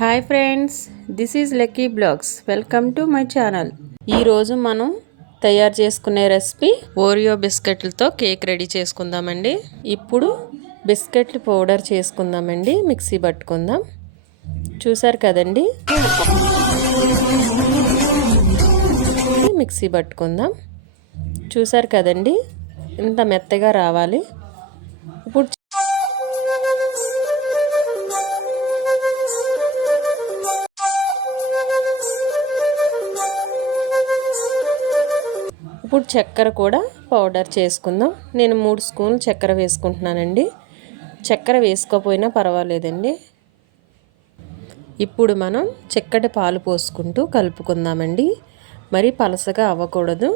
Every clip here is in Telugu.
Hi friends, this is lucky blogs. Welcome to my channel. ఈరోజు మనం తయారు చేసుకునే రెసిపీ ఓరియో బిస్కెట్లతో కేక్ రెడీ చేసుకుందామండి. ఇప్పుడు బిస్కెట్లు పౌడర్ చేసుకుందామండి. మిక్సీ పట్టుకుందాం. చూసారు కదండి, మిక్సీ పట్టుకుందాం. చూసారు కదండి, ఇంత మెత్తగా రావాలి. ఇప్పుడు ఇప్పుడు చక్కెర కూడా పౌడర్ చేసుకుందాం. నేను 3 స్పూన్లు చక్కెర వేసుకుంటున్నానండి. చక్కెర వేసుకోకపోయినా పర్వాలేదండి. ఇప్పుడు మనం చిక్కటి పాలు పోసుకుంటూ కలుపుకుందామండి. మరి పలసగా అవ్వకూడదు.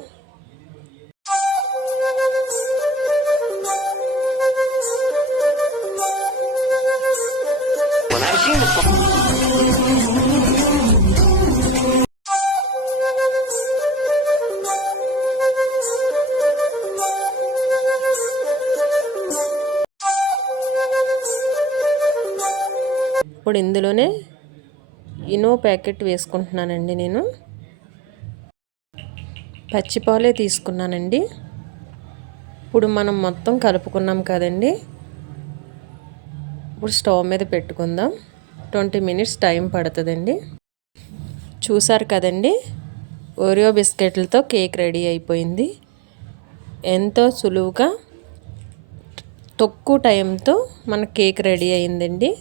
ఇప్పుడు ఇందులోనే ఇనో ప్యాకెట్ వేసుకుంటున్నానండి. నేను పచ్చిపాలే తీసుకున్నానండి. ఇప్పుడు మనం మొత్తం కలుపుకున్నాం కదండి. ఇప్పుడు స్టవ్ మీద పెట్టుకుందాం. 20 మినిట్స్ టైం పడుతుందండి. చూసారు కదండి, ఓరియో బిస్కెట్లతో కేక్ రెడీ అయిపోయింది. ఎంతో సులువుగా తక్కువ టైంతో మన కేక్ రెడీ అయిందండి.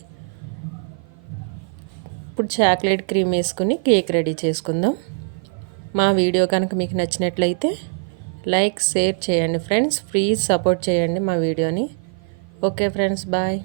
ఇప్పుడు చాక్లెట్ క్రీమ్ వేసుకుని కేక్ రెడీ చేసుకుందాం. మా వీడియో కనుక మీకు నచ్చినట్లయితే లైక్, షేర్ చేయండి ఫ్రెండ్స్. ప్లీజ్ సపోర్ట్ చేయండి మా వీడియోని. Okay friends, bye.